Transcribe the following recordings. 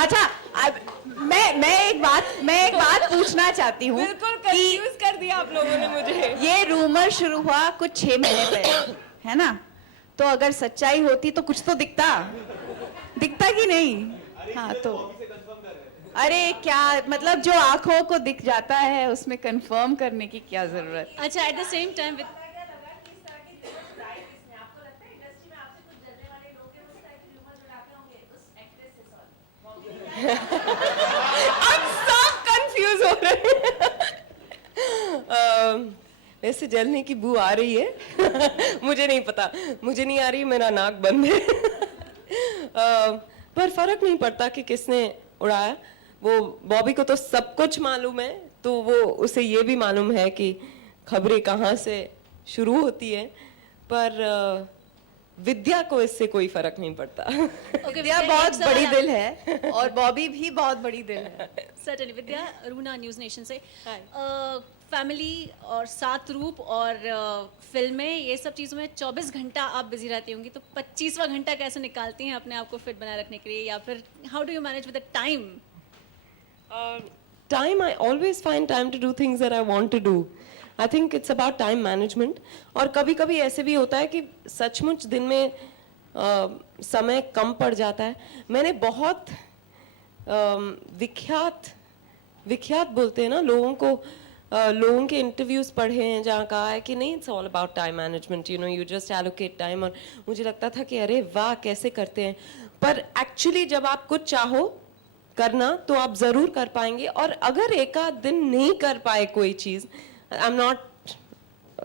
अच्छा, मैं एक बात पूछना चाहती हूँ। बिल्कुल कंफ्यूज कर दिया आप लोगों ने मुझे। ये रूमर शुरू हुआ कुछ 6 महीने पहले, है ना? तो अगर सच्चाई होती तो कुछ तो दिखता कि नहीं? हाँ, तो अरे क्या मतलब, जो आंखों को दिख जाता है उसमें कंफर्म करने की क्या जरूरत? अच्छा, eight the same time with हम सब कंफ्यूज हो रहे हैं। वैसे जलने की बू आ रही है। मुझे नहीं पता, मुझे नहीं आ रही, मेरा नाक बंद है। पर फर्क नहीं पड़ता कि किसने उड़ाया। वो बॉबी को तो सब कुछ मालूम है, तो वो उसे ये भी मालूम है कि खबरें कहाँ से शुरू होती है। पर विद्या को इससे कोई फर्क नहीं पड़ता। विद्या बहुत बड़ी दिल है और बॉबी भी बहुत बड़ी दिल है। सर्टेनली। विद्या, रूना न्यूज़ नेशन से। फैमिली और सात रूप और फिल्में, ये सब चीज़ों में 24 घंटा आप बिजी रहती होंगी, तो 25वां घंटा कैसे निकालती हैं अपने आप को फिट बनाए रखने के लिए, या फिर how do you manage with the time? Time, I always find time to do things that I want to do. I think it's about time management. और कभी कभी ऐसे भी होता है कि सचमुच दिन में समय कम पड़ जाता है। मैंने बहुत विख्यात बोलते हैं ना लोगों को, लोगों के इंटरव्यूज पढ़े हैं जहाँ कहा है कि नहीं, it's all about time management, you know, you just allocate time. और मुझे लगता था कि अरे वाह, कैसे करते हैं। पर एक्चुअली जब आप कुछ चाहो करना तो आप जरूर कर पाएंगे। और अगर एक आध दिन नहीं कर पाए कोई चीज, I am not,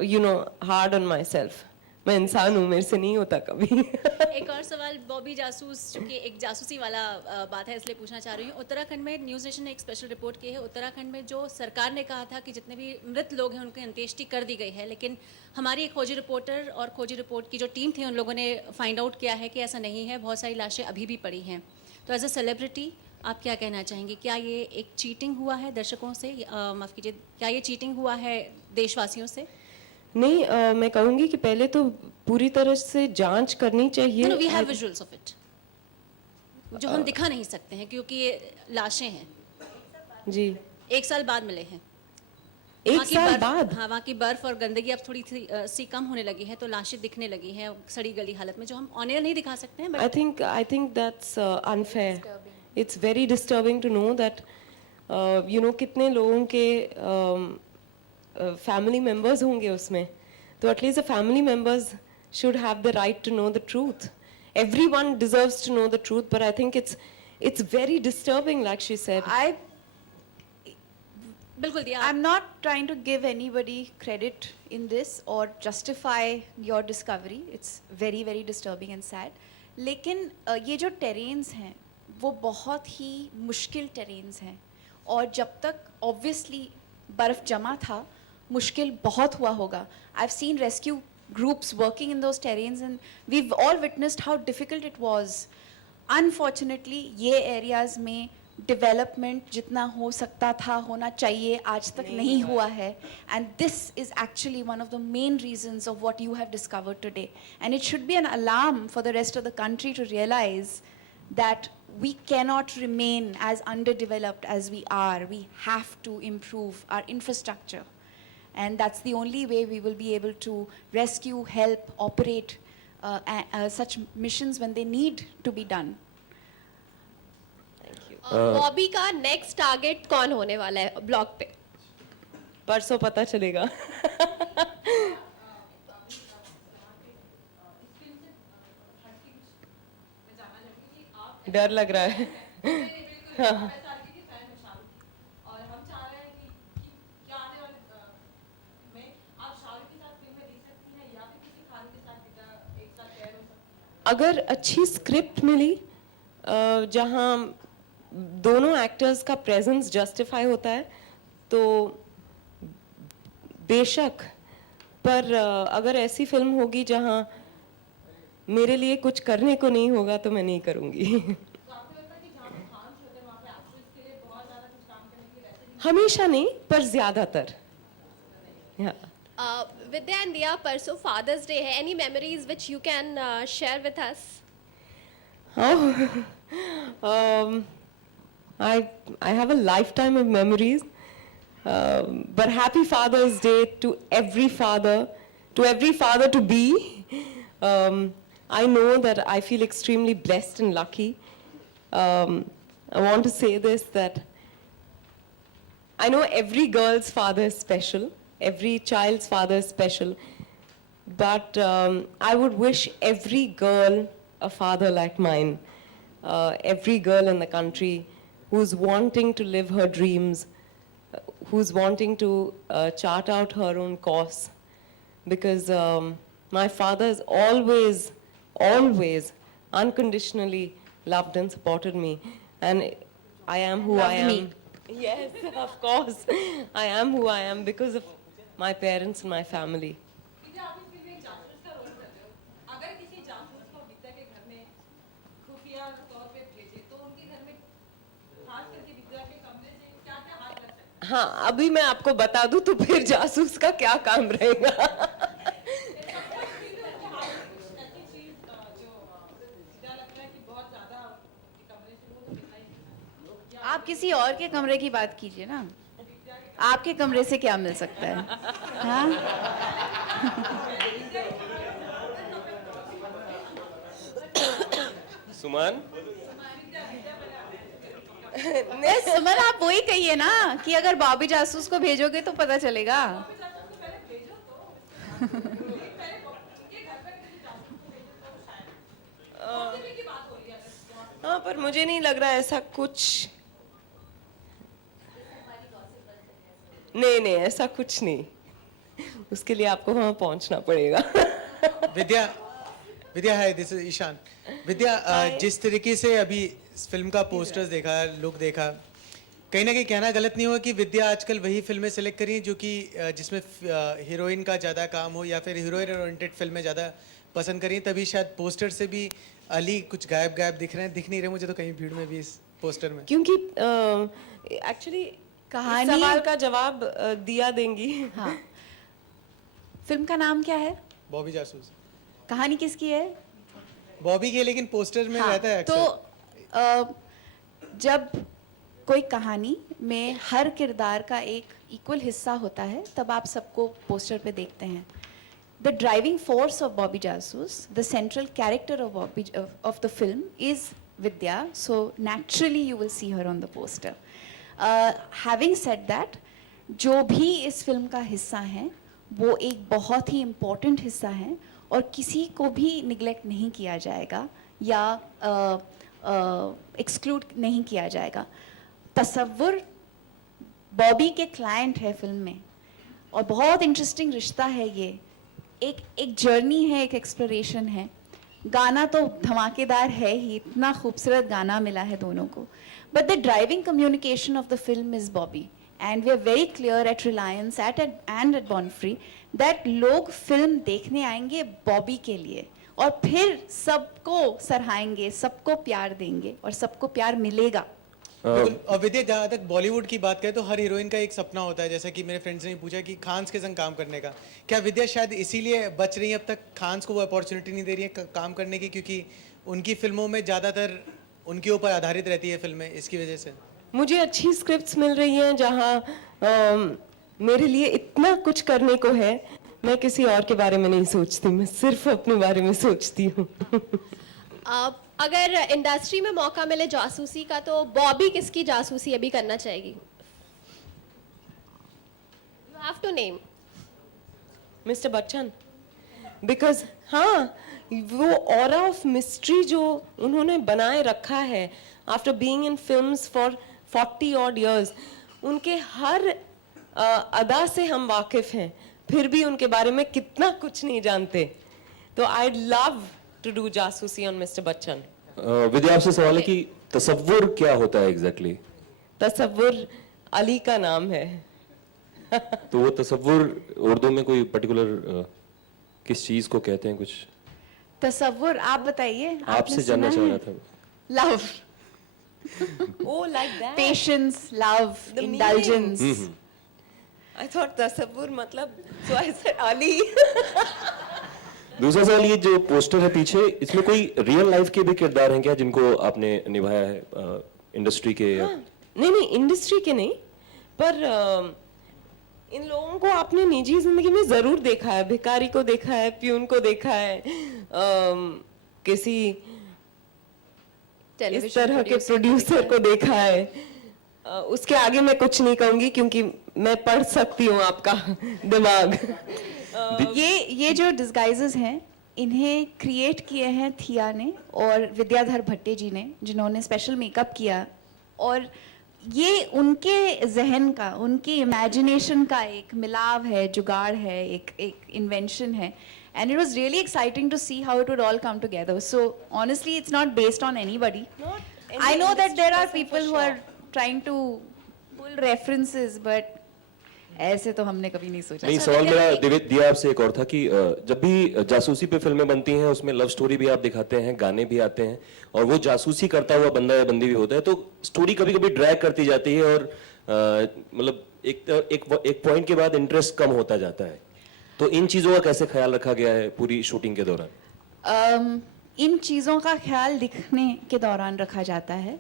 you know, hard on my self. मैं इंसान हूँ, मेरे से नहीं होता कभी। एक और सवाल, बॉबी जासूस, चूंकि एक जासूसी वाला बात है इसलिए पूछना चाह रही हूँ। उत्तराखंड में न्यूज़ नेशन ने एक स्पेशल रिपोर्ट की है। उत्तराखंड में जो सरकार ने कहा था कि जितने भी मृत लोग हैं उनकी अंत्येष्टि कर दी गई है, लेकिन हमारी एक खोजी रिपोर्टर और खोजी रिपोर्ट की जो टीम थी उन लोगों ने फाइंड आउट किया है कि ऐसा नहीं है, बहुत सारी लाशें अभी भी पड़ी हैं। तो एज अ सेलिब्रिटी आप क्या कहना चाहेंगे? क्या ये एक चीटिंग हुआ है दर्शकों से, माफ़ कीजिए, क्या ये चीटिंग हुआ है देशवासियों से? नहीं, मैं कहूँगी कि पहले तो पूरी तरह से जांच करनी चाहिए। We have visuals of it, जो हम दिखा नहीं सकते हैं क्योंकि ये लाशें हैं। जी, 1 साल बाद मिले हैं। एक साल बाद? हाँ, वहाँ की बर्फ और गंदगी अब थोड़ी सी कम होने लगी है, तो लाशें दिखने लगी हैं सड़ी गली हालत में, जो हम ऑन एयर नहीं दिखा सकते हैं। I think that's unfair. It's very disturbing to know that, you know, कितने लोगों के family members होंगे उसमें, तो at least the family members should have the right to know the truth. Everyone deserves to know the truth, but I think it's very disturbing, like she said. बिल्कुल दिया। I'm not trying to give anybody credit in this or justify your discovery. It's very very disturbing and sad. लेकिन ये जो terrains हैं वो बहुत ही मुश्किल terrains हैं, और जब तक obviously बर्फ जमा था मुश्किल बहुत हुआ होगा. I've seen rescue groups working in those terrains and we've all witnessed how difficult it was. Unfortunately ये areas में डेवलपमेंट जितना हो सकता था, होना चाहिए, आज तक नहीं हुआ है. And this is actually one of the main reasons of what you have discovered today. And it should be an alarm for the rest of the country to realize that we cannot remain as underdeveloped as we are. We have to improve our infrastructure, and that's the only way we will be able to rescue, help, operate such missions when they need to be done. Bobby का next target कौन होने वाला है blog पे? परसों पता चलेगा। डर लग रहा है। हाँ। अगर अच्छी स्क्रिप्ट मिली जहाँ दोनों एक्टर्स का प्रेजेंस जस्टिफाई होता है तो बेशक, पर अगर ऐसी फिल्म होगी जहाँ मेरे लिए कुछ करने को नहीं होगा तो मैं नहीं करूँगी। हमेशा नहीं, पर ज्यादातर। विद्या एंड दिया, परसों फादर्स डे है, any memories which you can share with us? I have a lifetime of memories. But happy Father's Day to every father to be. I know that I feel extremely blessed and lucky. I want to say this, that I know every girl's father is special, every child's father is special, but I would wish every girl a father like mine, every girl in the country who's wanting to live her dreams, who's wanting to chart out her own course, because my father has always unconditionally loved and supported me, and I am who I am. Yes, of course. I am who I am because of my parents and my family. हाँ, अभी मैं आपको बता दूं तो फिर जासूस का क्या काम रहेगा? आप किसी और के कमरे की बात कीजिए ना, आपके कमरे से क्या मिल सकता है? हाँ? सुमन, सुमन, आप वही कहिए ना कि अगर बॉबी जासूस को भेजोगे तो पता चलेगा। हाँ, पर मुझे नहीं लग रहा ऐसा कुछ। नहीं, ऐसा कुछ नहीं। उसके लिए आपको वहां पहुंचना पड़ेगा। विद्या हाय, दिस इज ईशान। विद्या, जिस तरीके से अभी इस फिल्म का पोस्टर्स देखा, लुक देखा, कहीं ना कहीं कहना गलत नहीं होगा कि विद्या आजकल वही फिल्में सेलेक्ट करी जो कि जिसमें हीरोइन का ज़्यादा काम हो या फिर हीरोइन ओरिएंटेड फिल्में ज़्यादा पसंद करी, तभी शायद पोस्टर से भी अली कुछ गायब दिख रहे हैं। दिख नहीं रहे मुझे तो कहीं भीड़ में भी इस पोस्टर में, क्योंकि एक्चुअली कहानी सवाल का जवाब दिया देंगी। हाँ। फिल्म का नाम क्या है? बॉबी जासूस। कहानी किसकी है? बॉबी की, लेकिन पोस्टर में हाँ, रहता है तो अक्सर। जब कोई कहानी में हर किरदार का एक इक्वल हिस्सा होता है, तब आप सबको पोस्टर पे देखते हैं। The driving force of Bobby Jasus, the central character of the film is Vidya, so naturally you will see her on the poster. Having said that, जो भी इस फिल्म का हिस्सा है वो एक बहुत ही इम्पोर्टेंट हिस्सा है और किसी को भी निगलेक्ट नहीं किया जाएगा या एक्सक्लूड नहीं किया जाएगा। तसव्वुर बॉबी के क्लाइंट है फिल्म में और बहुत इंटरेस्टिंग रिश्ता है ये। एक जर्नी है, एक एक्सप्लोरेशन है। गाना तो धमाकेदार है ही, इतना खूबसूरत गाना मिला है दोनों को, but the driving communication of the film is Bobby, and we are very clear at Reliance and at Bornfree that लोग फिल्म देखने आएंगे बॉबी के लिए और फिर सबको सराहेंगे, सबको प्यार देंगे और सबको प्यार मिलेगा। और विद्या, जहाँ तक बॉलीवुड की बात करें तो हर हीरोइन का एक सपना होता है, जैसा कि मेरे फ्रेंड्स ने पूछा कि खान्स के संग काम करने का। क्या विद्या शायद इसीलिए बच रही है, अब तक खान्स को वो अपॉर्चुनिटी नहीं दे रही है काम करने की, क्योंकि उनकी फिल्मों में ज़्यादातर उनके ऊपर आधारित रहती है फिल्में, इसकी वजह से? मुझे अच्छी स्क्रिप्ट्स मिल रही हैं जहाँ मेरे लिए इतना कुछ करने को है, मैं किसी और के बारे में नहीं सोचती, मैं सिर्फ अपने बारे में सोचती हूँ। अगर इंडस्ट्री में मौका मिले जासूसी का, तो बॉबी किसकी जासूसी अभी करना चाहेगी? You have to name. Mister Bachchan, because हाँ, वो ऑरा ऑफ मिस्ट्री जो उन्होंने बनाए रखा है after being in films for 40 odd years, उनके हर अदा से हम वाकिफ हैं, फिर भी उनके बारे में कितना कुछ नहीं जानते। तो आई लव टू डू जासूसी ऑन मिस्टर बच्चन। विद्या, आपसे सवाल है कि तसव्वुर क्या होता है एग्जैक्टली? तसव्वुर अली का नाम है। तो वो तसव्वुर उर्दू में कोई पर्टिकुलर किस चीज को कहते हैं कुछ? तसव्वुर आप बताइए। आपसे जानना चाह रहा था। Love, Oh, like that. Patience, love, The indulgence. I thought तसव्वुर मतलब, so I said अली। दूसरा सवाल, ये जो पोस्टर है पीछे, इसमें कोई रियल लाइफ के भी किरदार हैं क्या जिनको आपने निभाया है इंडस्ट्री के? हाँ, नहीं इंडस्ट्री के नहीं, पर इन लोगों को आपने निजी जिंदगी में जरूर देखा है। भिखारी को देखा है, प्यून को देखा है, किसी इस तरह के प्रोड्यूसर को देखा है। उसके आगे मैं कुछ नहीं कहूंगी क्योंकि मैं पढ़ सकती हूँ आपका दिमाग। ये जो डिस्गाइजेस हैं इन्हें क्रिएट किए हैं थिया ने और विद्याधर भट्टे जी ने, जिन्होंने स्पेशल मेकअप किया, और ये उनके जहन का, उनकी इमेजिनेशन का एक मिलाव है, जुगाड़ है, एक इन्वेंशन है, and it was really exciting to see how it would all come together. So honestly, it's not based on anybody. I know that there are people who are trying to pull references, but ऐसे तो हमने कभी नहीं सोचा। नहीं, सवाल मेरा दिया आपसे एक और था कि जब भी जासूसी पे फिल्में बनती हैं उसमें लव स्टोरी भी आप दिखाते हैं, गाने भी आते हैं, और वो जासूसी करता हुआ बंदा या बंदी भी होता है, तो स्टोरी कभी कभी ड्रैग करती जाती है और मतलब एक पॉइंट के बाद इंटरेस्ट कम होता जाता है। तो इन चीजों का कैसे ख्याल रखा गया है पूरी शूटिंग के दौरान? इन चीज़ों का ख्याल लिखने के दौरान रखा जाता है।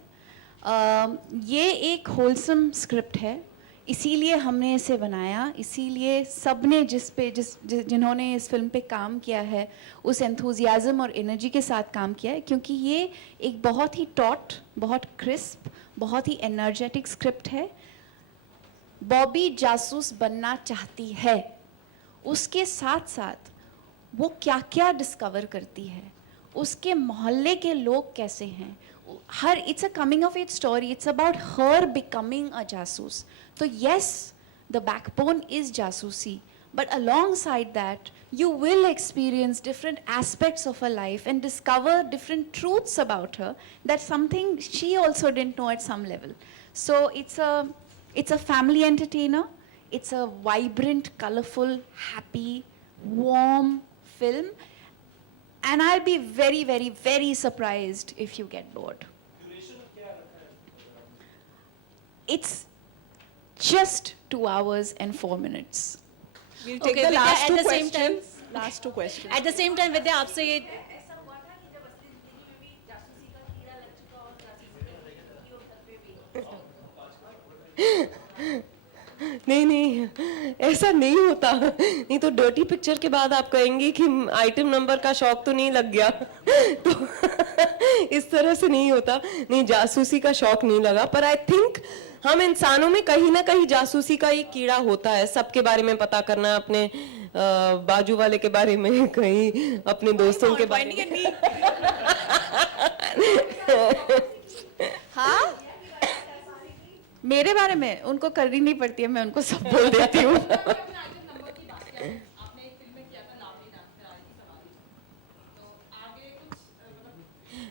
ये एक होलसम स्क्रिप्ट है, इसीलिए हमने इसे बनाया, इसीलिए सबने जिन्होंने इस फिल्म पे काम किया है उस एंथुजियाज्म और एनर्जी के साथ काम किया है, क्योंकि ये एक बहुत ही टॉट, बहुत क्रिस्प, बहुत ही एनर्जेटिक स्क्रिप्ट है। बॉबी जासूस बनना चाहती है, उसके साथ साथ वो क्या क्या डिस्कवर करती है, उसके मोहल्ले के लोग कैसे हैं, her it's a coming of age story, it's about her becoming a jasoos. तो yes, the backbone is jasoosi, but alongside that you will experience different aspects of her life and discover different truths about her, that's something she also didn't know at some level. So it's a family entertainer, it's a vibrant, colorful, happy, warm film, and I'll be very very very surprised if you get bored. It's just 2 hours and 4 minutes. We'll take Okay, the Vidya, last at two the same time- questions. Last two questions. At the same time Vidya, आपसे ये नहीं ऐसा नहीं होता। नहीं तो dirty picture के बाद आप कहेंगे कि आइटम नंबर का शौक तो नहीं लग गया। तो इस तरह से नहीं होता। नहीं, जासूसी का शौक नहीं लगा, पर आई थिंक हम इंसानों में कहीं ना कहीं जासूसी का एक कीड़ा होता है। सबके बारे में पता करना, अपने बाजू वाले के बारे में, कहीं अपने दोस्तों के बारे में। हाँ, मेरे बारे में उनको करनी नहीं पड़ती है, मैं उनको सब बोल देती हूँ।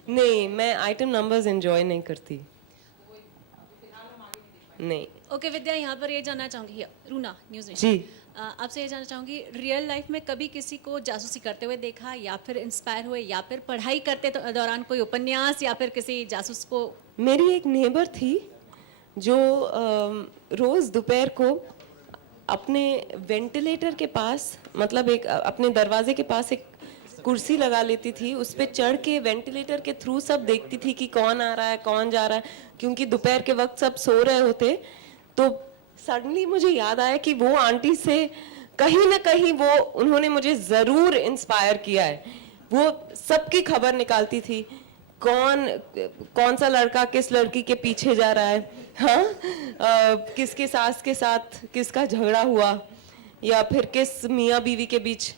नहीं, मैं आइटम नंबर्स एंजॉय नहीं करती। नहीं ओके विद्या, यहाँ पर ये जानना चाहूंगी, रूना न्यूज़ जी। आपसे ये जानना चाहूंगी, रियल लाइफ में कभी किसी को जासूसी करते हुए देखा, या फिर इंस्पायर हुए, या फिर पढ़ाई करते दौरान कोई उपन्यास या फिर किसी जासूस को? मेरी एक नेबर थी जो रोज दोपहर को अपने वेंटिलेटर के पास, मतलब एक अपने दरवाजे के पास एक कुर्सी लगा लेती थी, उस पे चढ़ के वेंटिलेटर के थ्रू सब देखती थी कि कौन आ रहा है, कौन जा रहा है, क्योंकि दोपहर के वक्त सब सो रहे होते। तो सडनली मुझे याद आया कि वो आंटी से कहीं ना कहीं वो उन्होंने मुझे जरूर इंस्पायर किया है। वो सबकी खबर निकालती थी, कौन सा लड़का किस लड़की के पीछे जा रहा है, हाँ, किसके सास के साथ किसका झगड़ा हुआ, या फिर किस मियाँ बीवी के बीच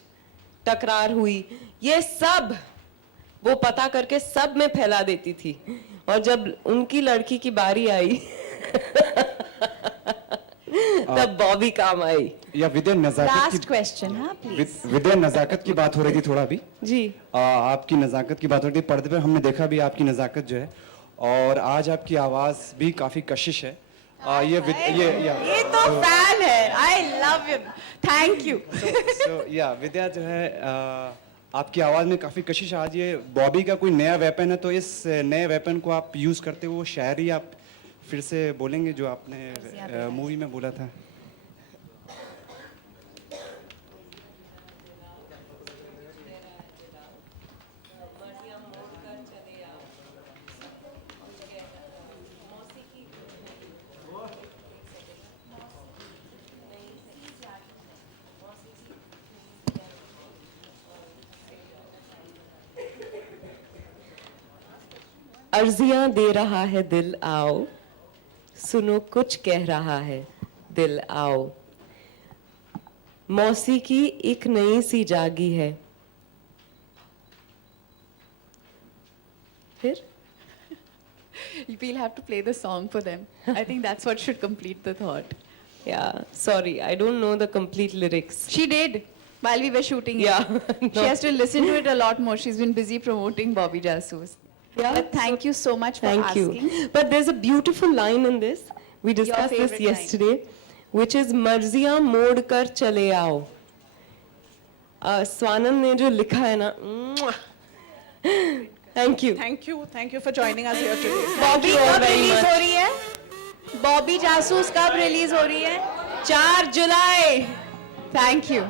टकरार हुई, ये सब वो पता करके सब में फैला देती थी। और जब उनकी लड़की की बारी आई तब बॉबी काम आई। या विद्या नजाकत लास्ट की क्वेश्चन, हाँ प्लीज। विद्या नजाकत की बात हो रही थी थोड़ा अभी। जी। आपकी नजाकत की बात हो रही थी, पर्दे पे हमने देखा भी आपकी नजाकत जो है, और आज आपकी आवाज भी काफी कशिश है। ये तो फैन है, I love him, thank you. या विद्या जो है, आपकी आवाज में काफी कशिश। आज ये बॉबी का कोई नया वेपन है, तो इस नए वेपन को आप यूज करते हो, शायरी आप फिर से बोलेंगे जो आपने मूवी में बोला था? अर्जियां दे रहा है दिल आओ, सुनो कुछ कह रहा है दिल आओ, मौसीकी एक नई सी जागी है। फिर We'll have to play the song for them. I think that's what should complete the thought. yeah, sorry, I don't know the complete lyrics. She did while we were shooting Yeah, it. no. She has to listen to it a lot more. She's been busy promoting Bobby Jasoos. Yeah, But thank you so much for Thank asking. you. But there's a beautiful line in this. We discussed this favorite line. yesterday, which is मर्जियां मोड़ कर चले आओ. स्वानंद ने जो लिखा है ना, thank you. Thank you for joining us here today. Bobby you all कब very रिलीज much. हो रही है? बॉबी जासूस कब रिलीज हो रही है? 4 जुलाई. Thank you.